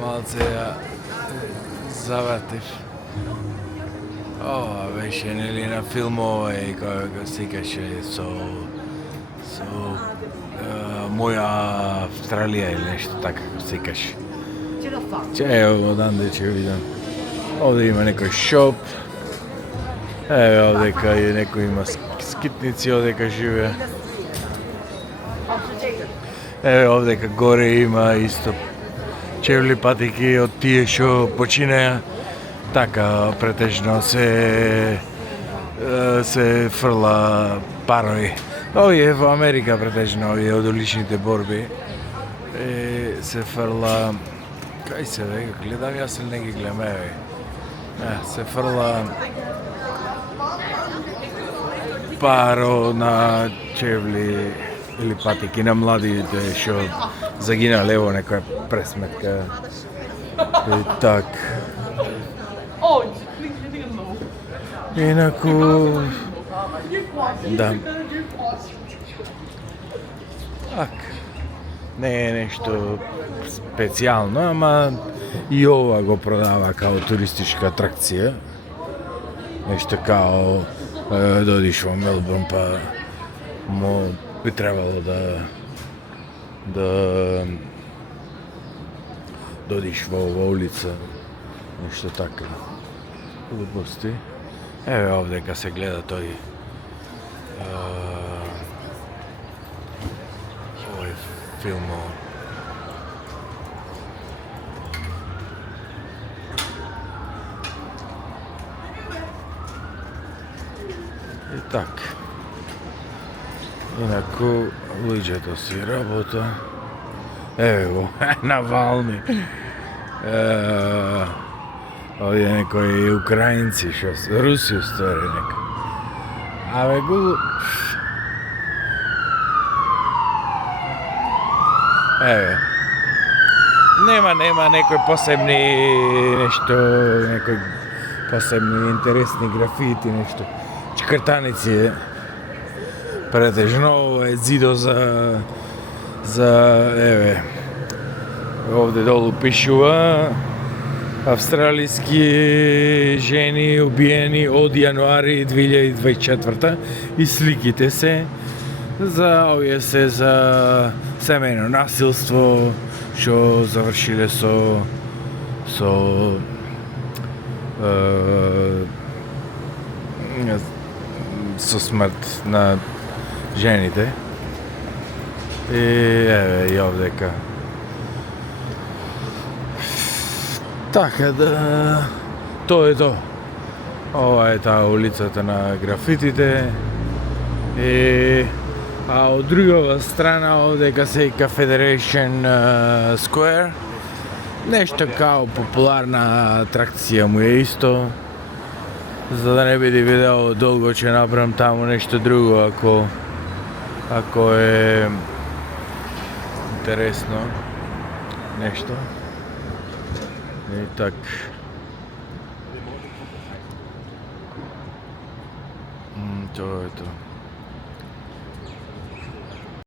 Малце ја завртив. Ова беше нели на филм овој кој го сикаше со моја Австралија или нешто така го сикаше. Ево оданде ќе видам. Овде има некој шоп. Еве овдека и некој има скитници овдека живее. Еве овдека горе има исто чевли патики од тие што починеа. Така претежно се фрла парови. Овие во Америка претежно, овие од уличните борби. Се фрла... Кај се веќе гледам, јас не ги гледам, еве. Се фрла паро на чевли или патики на младите што загинале во некоја пресметка. И так. Инаку... Да. Так. Не е нешто специјално, ама и ова го продава као туристичка атракција. Нешто као додиш во Мелбурн, па би требало да додиш во улица. Нешто така. Глупости. Еве овдека се гледа тој овој филм. И так. Инаку луѓето си работа. Еве го, Навални. Овде некои украинци што се, Руси уствари некои. Абе го... Еве. Нема некои посебни нешто, некои посебни интересни графити, нешто. Чкртаници, претежно ова е зидо за еве. Овде долу пишува австралиски жени убиени од јануари 2024 и сликите се за овие се за семејно насилство што завршиле со смрт на жените. И еве и овдека. Така да, тоа е тоа. Ова е таа улицата на графитите. А од другава страна овдека се и Federation Square. Нешто као популарна атракција му е исто. За да не биде видео долго ќе направам таму нешто друго ако е интересно нешто. И так. Тоа е тоа.